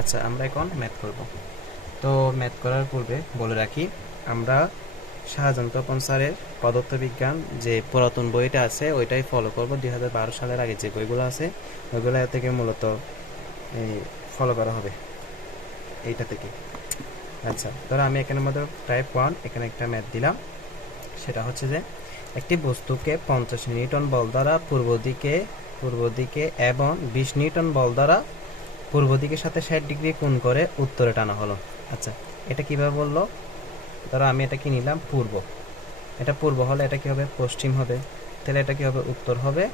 আচ্ছা, আমরা এখন ম্যাথ করব। তো ম্যাথ করার পূর্বে বলে রাখি, আমরা শাহজাহান তপন স্যারের পদার্থবিজ্ঞান যে পুরাতন বইটা আছে ওইটাই ফলো করব। 2012 সালের আগে যে বইগুলো আছে ওইগুলো থেকে মূলত এই ফলো করা হবে এইটা থেকে। আচ্ছা, ধরো আমি এখানের মধ্যে টাইপ 1 এখানে একটা ম্যাথ দিলাম। সেটা হচ্ছে যে একটি বস্তুকে 50 নিউটন বল দ্বারা পূর্ব দিকে এবং 20 নিউটন বল দ্বারা পূর্ব দিকের সাথে 60 ডিগ্রি কোণ করে উত্তরে টানা হলো। আচ্ছা, এটা কিভাবে বললো? ধরো আমি এটা কি নিলাম পূর্ব, এটা পূর্ব হলে এটা কি হবে? পশ্চিম হবে। তাহলে এটা কি হবে? উত্তর হবে।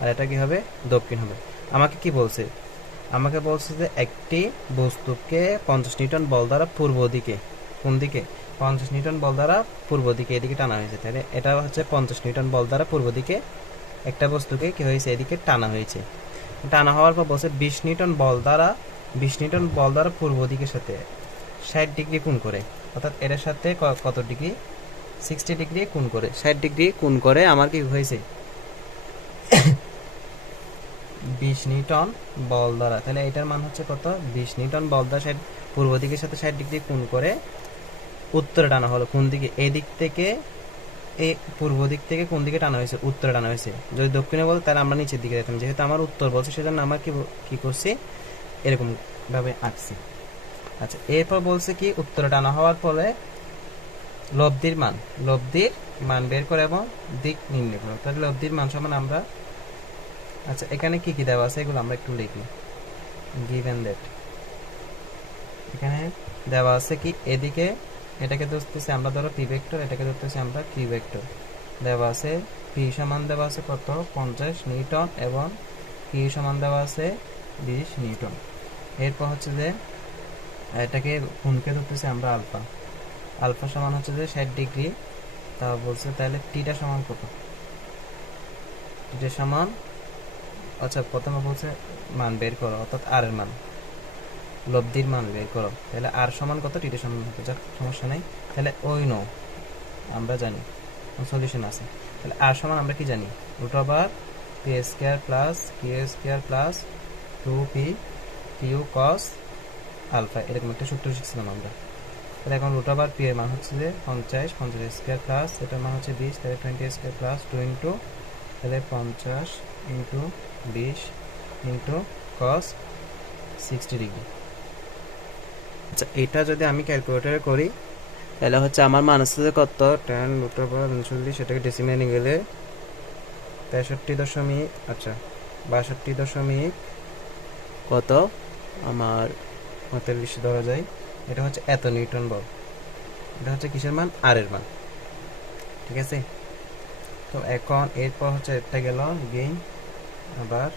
আর এটা কি হবে? দক্ষিণ হবে। আমাকে কি বলছে? আমাকে বলছে যে একটি বস্তুকে 50 নিউটন বল দ্বারা পূর্ব দিকে, কোন দিকে? 50 নিউটন বল দ্বারা পূর্ব দিকে এদিকে টানা হয়েছে। তাহলে এটা হচ্ছে 50 নিউটন বল দ্বারা পূর্ব দিকে একটা বস্তুকে কি হয়েছে? এদিকে টানা হয়েছে। টানা হওয়ার পর বলছে 20 নিউটন বল দ্বারা পূর্ব দিকের সাথে 60 ডিগ্রি কোণ করে, অর্থাৎ এর সাথে কত ডিগ্রি? 60 ডিগ্রি কোণ করে, 60 ডিগ্রি কোণ করে আমার কি হয়েছে? 20 নিউটন বল দ্বারা। তাহলে এটার মান হচ্ছে কত? 20 নিউটন বল দ্বারা পূর্ব দিকের সাথে 60 ডিগ্রি কোণ করে উত্তরে টানা হলো। কোন দিকে? এই দিক থেকে, এই পূর্ব দিক থেকে কোন দিকে টানা হয়েছে? উত্তরে টানা হয়েছে। যদি দক্ষিণে বলতো তাহলে আমরা নিচের দিকে যেতাম। যেহেতু আমার উত্তর বলছে সেজন্য আমার কি করছি? এরকম ভাবে আঁকছি। আচ্ছা, এরপর বলছে কি উত্তরে টানা হওয়ার ফলে লব্ধির মান বের করে এবং দিক নির্ণয় করো। তাহলে লব্ধির মান সমান আমরা, আচ্ছা এখানে কি কি দেওয়া আছে এগুলো আমরা একটু লিখি। গিভেন দ্যাট এখানে দেওয়া আছে কি এদিকে এটাকে ধরতেছি আমরা, ধরো পি ভেক্টর, এটাকে ধরতেছি আমরা কিউ ভেক্টর। দেওয়া আছে পি সমান দেওয়া আছে কত? 50 নিউটন এবং কিউ সমান দেওয়া আছে 20 নিউটন। এরপর হচ্ছে যে এটাকে কোণকে ধরতেছি আমরা আলফা। আলফা সমান হচ্ছে যে 60 ডিগ্রি। তা বলছে তাহলে টিটা সমান কত? টিটা সমান, আচ্ছা প্রথমে বলছে মান বের করো, অর্থাৎ আর এর মান, লব্ধির মান বের করো। তাহলে আর সমান কত? টিটা সমান কত? যাক সমস্যা নেই। তাহলে ওই নো আমরা জানি, সলিউশন আছে। তাহলে আর সমান আমরা কি জানি? Root over p square plus q square plus 2p q cos alpha, এরকম একটা সূত্র শিখছিলাম আমরা। তাহলে এখন রুট ওভার পি এর মান হচ্ছে যে 50 স্কোয়ার প্লাস এটার মান হচ্ছে 20, তাহলে 20 স্কোয়ার প্লাস 2 ইন্টু, তাহলে 50 ইন্টু 20 ইন্টু কস 60 ডিগ্রি। আচ্ছা, এটা যদি আমি ক্যালকুলেটরে করি তাহলে হচ্ছে আমার মান হচ্ছে যে কত? 10 রুট ওভার 39, এটাকে ডেসিমেলে গেলে 63 দশমিক, আচ্ছা 62 দশমিক কত আমার 45 ধরা যায়। এটা হচ্ছে এত নিউটন বল। এটা হচ্ছে কিসের মান? আর এর মান। ঠিক আছে। তো এখন এরপর হচ্ছে এটা গেল গেইন, আবার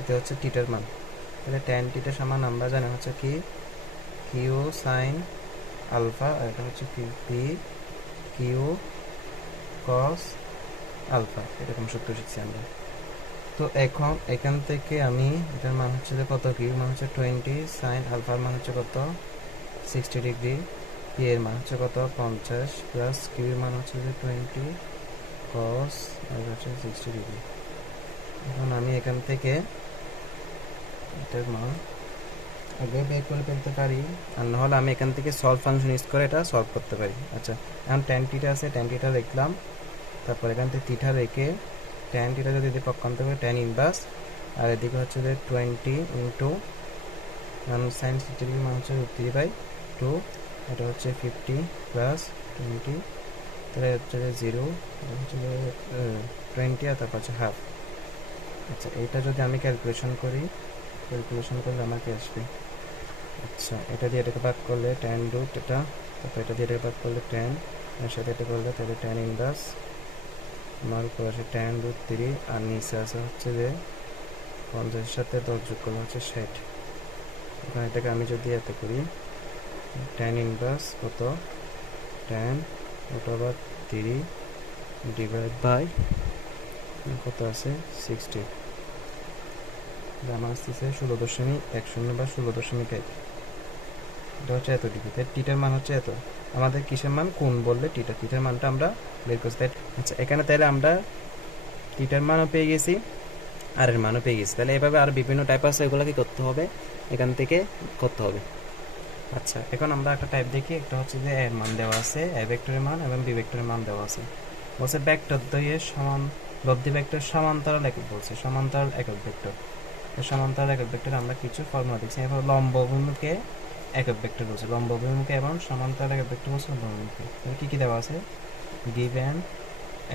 এটা হচ্ছে টিটার মান। তাহলে ট্যান টিটা সমান আমরা জানি হচ্ছে কি কিউ সাইন আলফা, আর এটা হচ্ছে কি পি কিউ কস আলফা, এরকম সূত্র শিখছি আমরা। তো এখন এখান থেকে আমি এটার মান হচ্ছে যে কত? কিউ মান হচ্ছে 20, সাইন আলফার মান হচ্ছে কত? 60 ডিগ্রি, পি এর মান হচ্ছে কত? 50 প্লাস কিউ এর মান হচ্ছে যে 20 কস আর হচ্ছে 60 ডিগ্রি। এখন আমি এখান থেকে এটার মান আগে বের করে ফেলতে পারি, আর নাহলে আমি এখান থেকে সলভ ফাংশন ইউজ করে এটা সলভ করতে পারি। আচ্ছা, এখন ট্যান টিটা আছে, ট্যান টিটা লিখলাম। তারপর এখান থেকে টিটা রেখে ট্যান টিটা যদি পক্ষান্তর করে ট্যান ইনভার্স, আর এদিকে হচ্ছে যে 20 ইন্টু সাইন 60 ডিগ্রি মান হচ্ছে √3/2, এটা হচ্ছে 50 প্লাস 20, তাহলে হচ্ছে যে 0, এটা হচ্ছে যে 20, আর তারপর হচ্ছে হাফ। আচ্ছা, এইটা যদি আমি ক্যালকুলেশন করলে আমার কি আসবে? আচ্ছা, এটা দিয়ে এটাকে ভাগ করলে ট্যান রুট এটা, তারপর এটা দিয়ে এটাকে ভাগ করলে ট্যান, এর সাথে এটা করলে তাহলে ট্যান ইনভার্স, আমার উপর আসে ট্যান √3, আর নিচে আছে হচ্ছে যে 50 সাথে 10 যোগ করলে হচ্ছে 60। এখন এটাকে আমি যদি এত করি, ট্যান ইনভার্স কত? Tan root over 3 divide by কত আছে? 60, আমার আসতেছে 16.10 বা 16.1। এটা হচ্ছে এত ডিগ্রি। তাই টিটার মান হচ্ছে এত। আমাদের কিসের মান? কোণ বললে টিটার মানটা আমরা বের করছি। আচ্ছা, এখানে তাহলে আমরা টিটার মানও পেয়ে গেছি, আর এর মানও পেয়ে গেছি। তাহলে এভাবে আর বিভিন্ন টাইপ আছে, এগুলো কি করতে হবে, এখান থেকে করতে হবে। আচ্ছা, এখন আমরা একটা টাইপ দেখি। একটা হচ্ছে যে এর মান দেওয়া আছে, এ ভেক্টরের মান এবং বি ভেক্টরের মান দেওয়া আছে। বলছে ভেক্টর দ্বয়ের সমান লব্ধি ভেক্টর সমান্তরাল একক বলছে, সমান্তরাল একক ভেক্টর। সমান্তরাল একক ভেক্টর আমরা কিছু ফর্মুলা দেখছি। এরপর লম্ব অভিমুখে একক ভেক্টর বলছে, লম্ব অভিমুখে এবং সমান্তরাল একক ভেক্টর বলছে লম্ব অভিমুখে। কি কি দেওয়া আছে? Given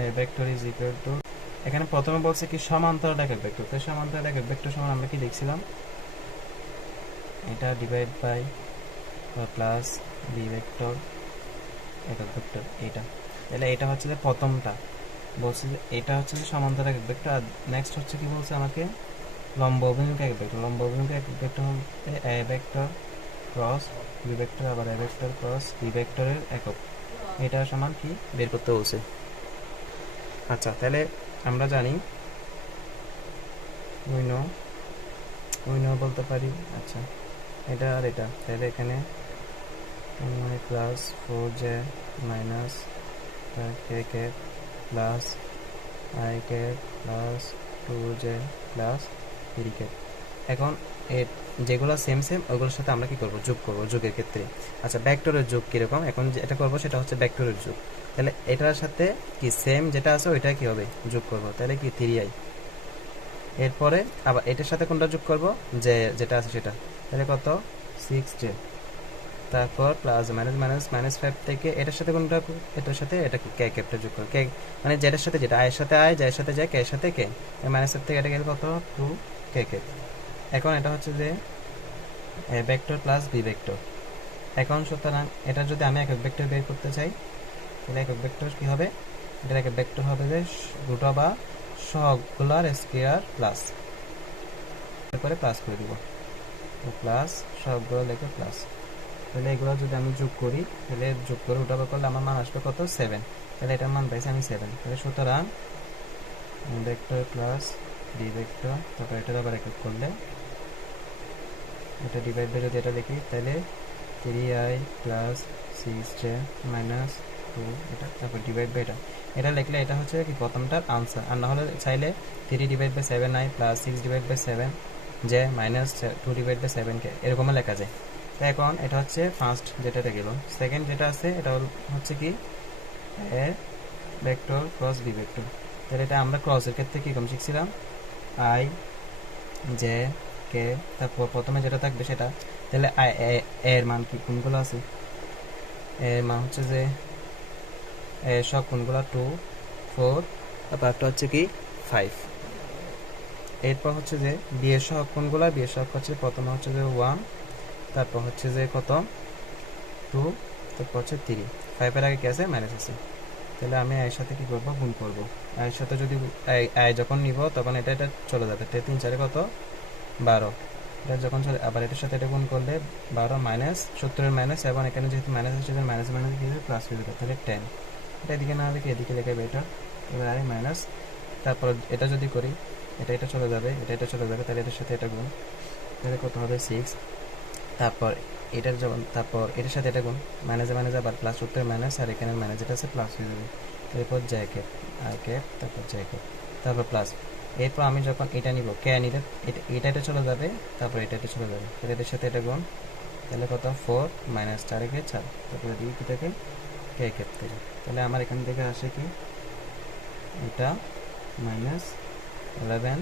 a vector is equal two, এখানে প্রথমে বলছে কি সমান্তরাল একক ভেক্টর। তো সমান্তরাল একক ভেক্টর সমান আমরা কি দেখছিলাম, এটা divide by plus b vector একক ভেক্টর এটা। তাহলে এটা হচ্ছে যে প্রথমটা বলছে যে এটা হচ্ছে যে সমান্তরাল একক ভেক্টর। আর নেক্সট হচ্ছে কি বলছে আমাকে, লম্ব অভিমুখে একক ভেক্টর। লম্ব অভিমুখে একক ভেক্টর হচ্ছে a vector cross b vector, আবার এ ভেক্টর ক্রস বি ভেক্টরের একক। এটা সমান কি বের করতে বলছে। আচ্ছা, তাহলে আমরা জানি উইনো বলতে পারি। আচ্ছা, এটা আর এটা, তাহলে এখানে plus 4j minus K cap plus I cap plus 2j plus 3 cap. এখন এর যেগুলো সেম সেম ওইগুলোর সাথে আমরা কি করব, যোগ করব যোগের ক্ষেত্রে। আচ্ছা, ভেক্টরের যোগ কীরকম, এখন যেটা করব সেটা হচ্ছে ভেক্টরের যোগ। তাহলে এটার সাথে কি সেম যেটা আছে ওইটা কি হবে, যোগ করব। তাহলে কি 3i, এরপরে আবার এটার সাথে কোনটা যোগ করব, যে যেটা আছে সেটা। তাহলে কত, 6j, তারপর প্লাস মাইনাস মাইনাস মাইনাস 5 থেকে এটার সাথে কোনটা, এটার সাথে এটা কে ক্যাপটা যোগ করো, কে মানে যেটার সাথে যেটা, আয়ের সাথে আয়, যার সাথে যায়, কে এর সাথে কে, মাইনাস থেকে এটা গেলে কত, 2 কে কে। এখন এটা হচ্ছে যে a vector plus b vector. এখন সুতরাং এটা যদি আমি একক ভেক্টর বের করতে চাই, তাহলে একক ভেক্টর কি হবে, এটা একক ভেক্টর হবে যে রুট বা সহগুলার স্কয়ার প্লাস, তারপরে প্লাস করে দিব, প্লাস সবগুলো লেখে প্লাস। তাহলে এগুলো যদি আমি যোগ করি, তাহলে যোগ করে উঠাবার করলে আমার মান আসবে কত, 7। তাহলে এটার মান পাইছি আমি 7। তাহলে সুতরাং ভেক্টর প্লাস বি ভেক্টর, তারপর এটা আবার একক করলে এটা ডিভাইড বাই যদি এটা লিখি, তাহলে 3i প্লাস 6j মাইনাস 2 এটা, তারপর ডিভাইড বাই এটা। এটা লিখলে এটা হচ্ছে কি প্রথমটার আনসার। আর না হলে চাইলে 3 divide by 7i plus 6 divide by 7j minus 2 divide by 7k এরকমও লেখা যায়। তো এখন এটা হচ্ছে ফার্স্ট যেটা গেল। সেকেন্ড যেটা আছে এটা হচ্ছে কি a vector cross b vector. তাহলে এটা আমরা ক্রসের ক্ষেত্রে কীরকম শিখছিলাম, আই জে কে, তারপর প্রথমে যেটা থাকবে সেটা। তাহলে আই এর মান কি কোনগুলো আছে, এর মান হচ্ছে যে সব কোনগুলো 2 4, তারপর একটা হচ্ছে কি 5। এরপর হচ্ছে যে বি এর সহগ কোনগুলো, বি এর সহগ হচ্ছে প্রথমে হচ্ছে যে 1, তারপর হচ্ছে যে কত 2, তারপর হচ্ছে 3, 5 এর আগে কি আছে, মাইনাস আছে। তাহলে আমি এর সাথে কি করব, গুণ করব। এর সাথে যদি আই যখন নিব তখন এটা এটা চলে যাবে। 3 4 কত 12, এটা যখন চলে আবার এটার সাথে এটা গুণ করলে 12 মাইনাস 70 এর মাইনাস, এবং এখানে যেহেতু মাইনাস আছে সেজন্য মাইনাস মাইনাস কি হবে, প্লাস হয়ে যাবে। তাহলে 10, এটা এদিকে না লিখে এদিকে লিখে এটা, এবার আই মাইনাস, তারপর এটা যদি করি এটা এটা চলে যাবে, এটা এটা চলে যাবে, তাহলে এটার সাথে এটা গুণ, তাহলে কত হবে 6। তারপর এটার যখন, তারপর এটার সাথে এটা গুণ, মাইনাসে মাইনাসে আবার প্লাস 70 মাইনাস, আর এখানে মাইনাস যেটা আছে প্লাস হয়ে যাবে। এরপর জে ক্যাপ আই ক্যাপ, তারপর জে ক্যাপ, তারপর প্লাস। এরপর আমি যখন এটা নিব, কে নিলে এটা এটা চলে যাবে, তারপর এটা এটা চলে যাবে, তাহলে এটার সাথে এটা গুণ, তাহলে কত 4 মাইনাস 4 কে 4, তারপরে দিই কি থেকে কে ক্যাপ থেকে। তাহলে আমার এখান থেকে আসে কি এটা মাইনাস 11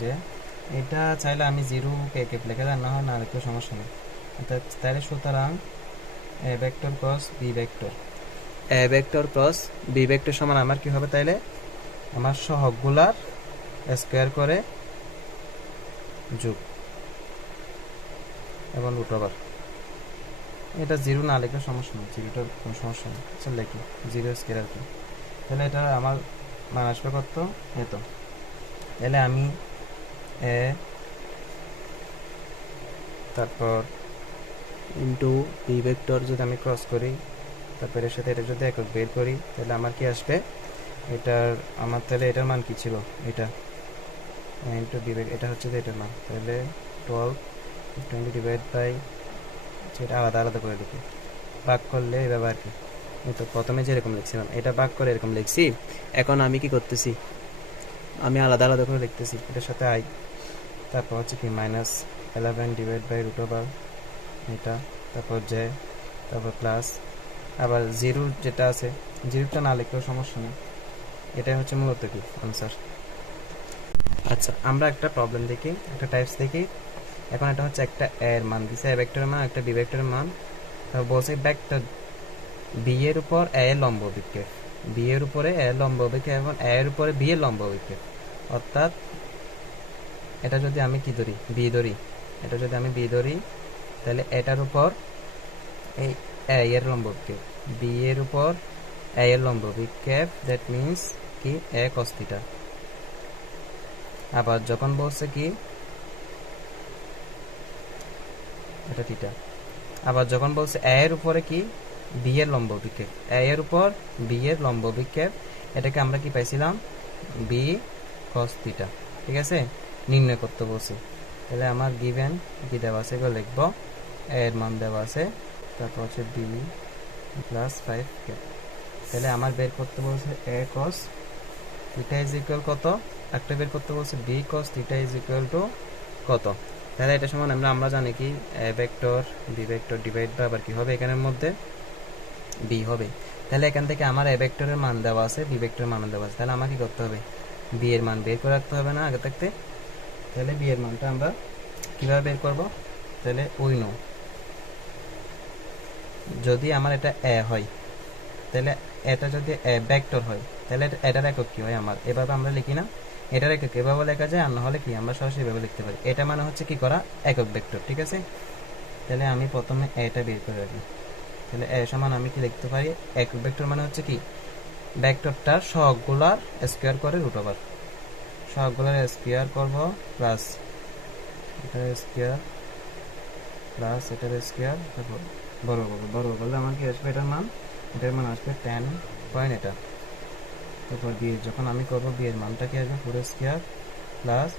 যে, এটা চাইলে আমি 0 কে ক্যাপ লিখে দেন, না হয় না লিখতে সমস্যা নেই। তাহলে সুতরাং a vector cross b vector, a vector cross b vector সমান আমার কি হবে, তাইলে আমার সহগগুলার স্কয়ার করে যোগ এবং রুট ওভার। এটা 0 না লিখলে সমস্যা নেই, 0টার কোনো সমস্যা নেই। আচ্ছা লিখি 0 স্কয়ার আর কি। তাহলে এটা আমার মান আসবে কত, এত। তাহলে আমি এ তারপর ইন্টু বি ভেক্টর যদি আমি ক্রস করি, তারপর এর সাথে এটা যদি একক বের করি, তাহলে আমার কি আসবে, এটার আমার তাহলে এটার মান কি ছিল, এটা ইন্টু বি ভেক্টর, এটা হচ্ছে যে এটার মান। তাহলে 12 20 ডিভাইড বাই, সেটা আলাদা আলাদা করে লিখি, ভাগ করলে এভাবে আর কি। এই তো প্রথমে যেরকম লিখছিলাম এটা ভাগ করে এরকম লিখছি। এখন আমি কি করতেছি, আমি আলাদা আলাদা করে লিখতেছি, এটার সাথে আই, তারপর হচ্ছে কি -11 ডিভাইড বাই রুট ওভার এটা, তারপর জে, তারপর প্লাস আবার জিরো যেটা আছে, জিরোটা না লিখলেও সমস্যা নেই, এটাই হচ্ছে মূলত কি আনসার। আচ্ছা, আমরা একটা প্রবলেম দেখি, একটা টাইপস দেখি। এখন এটা হচ্ছে একটা এর মান দিছে, এ ভেক্টরের মান, একটা বি ভেক্টরের মান। তারপর বলছে ভেক্টর বি এর উপর এ এর লম্ব বিক্ষেপ, বি এর উপরে এ এর লম্ব বিক্ষেপ এবং এ এর উপরে বি এর লম্ব বিক্ষেপ। অর্থাৎ এটা যদি আমি কি ধরি, বি ধরি, এটা যদি আমি বি ধরি, তাহলে এটার উপর এই এ এর লম্ব বিক্ষেপ, বি এর উপর এ এর লম্ব বিক্ষেপ, দ্যাট মিনস কি এ cos থিটা। আবার যখন বলছে কি এটা থিটা, আবার যখন বলছে এ এর উপরে কি বি এর লম্ব বিক্ষেপ, এ এর উপর বি এর লম্ব বিক্ষেপ, এটাকে আমরা কি পাইছিলাম বি cos থিটা। ঠিক আছে, নির্ণয় করতে বলছি। তাহলে আমার গিভেন কি দেওয়া আছে এগুলো লিখবো, এর মান দেওয়া আছে, তারপর হচ্ছে বি প্লাস 5k। তাহলে আমার বের করতে বলছে a cos theta is equal কত, একটা বের করতে বলছে b cos theta is equal to কত। তাহলে এটা সমান আমরা জানি কি a vector B vector divide by আবার কি হবে এখানের মধ্যে বি হবে। তাহলে এখান থেকে আমার এ ভেক্টরের মান দেওয়া আছে, বি ভেক্টরের মান দেওয়া আছে, তাহলে আমাকে কি করতে হবে, বি এর মান বের করে রাখতে হবে না আগে থাকতে। তাহলে বি এর মানটা আমরা কিভাবে বের করব, তাহলে উই নো যদি আমার এটা এ হয়, তাহলে এটা যদি এ ভেক্টর হয়, তাহলে এটার একক কি হয় আমার, এভাবে আমরা লিখি না, এটার একক এভাবে লেখা যায়, আর না হলে কি আমরা সরাসরি এভাবে লিখতে পারি। এটা মানে হচ্ছে কি করা, একক ভেক্টর। ঠিক আছে, তাহলে আমি প্রথমে এটা বের করে রাখি। তাহলে এ সমান আমি কি লিখতে পারি, একক ভেক্টর মানে হচ্ছে কি ভেক্টরটার সহগগুলার স্কয়ার করে রুট ওভার, সহগগুলার স্কয়ার করব প্লাস এটার স্কয়ার প্লাস এটার স্কয়ার, তারপর বড় করলে আমার কি আসবে, এটার মান আসবে 10 পয়েন্ট এটা। তারপর বি যখন আমি করব, বি এর মানটা কি আসবে 4 square plus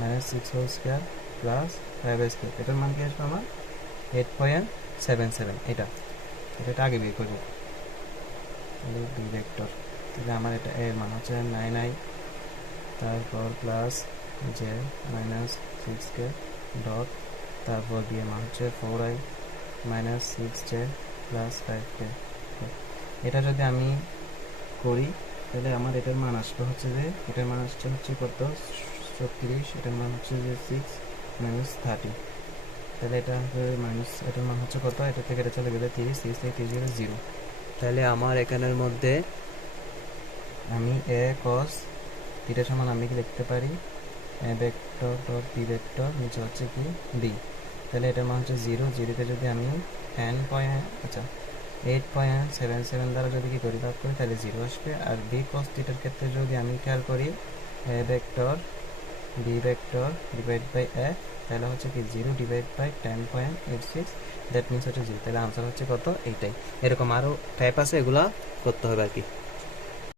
-6 whole square plus 5 square, এটার মান কি আসবে আমার 8.77। এটা এটা আগে বের করব, তাহলে বি ভেক্টর, তাহলে আমার এটা এর মান হচ্ছে 9i, তারপর প্লাস জে -6k ডট, তারপর বি এর মান হচ্ছে 4i -6j প্লাস 5k। এটা যদি আমি করি তাহলে আমার এটার মান আসবে হচ্ছে যে, এটার মান আসছে হচ্ছে কত 36, এটার মান হচ্ছে যে 6 -30, তাহলে এটা মাইনাস, এটার মান হচ্ছে কত, এটা থেকে এটা চলে গেলে 30, 6 থেকে 30 গেলে 0। তাহলে আমার এখানের মধ্যে আমি এ cos থিটা সমান আমি কি লিখতে পারি, a vector dot b vector, নিচে হচ্ছে কি বি, তাহলে এটার মান হচ্ছে 0, 0কে যদি আমি 8.77 দ্বারা যদি কি করি ভাগ করি, তাহলে 0 আসবে। আর বি cos থিটার ক্ষেত্রে যদি আমি খেয়াল করি A vector B vector divide by A, তাহলে হচ্ছে কি 0 ডিভাইড বাই 10.86, দ্যাট মিনস হচ্ছে 0। তাহলে আনসার হচ্ছে কত, এইটাই। এরকম আরও টাইপ আছে, এগুলা করতে হবে আর কি।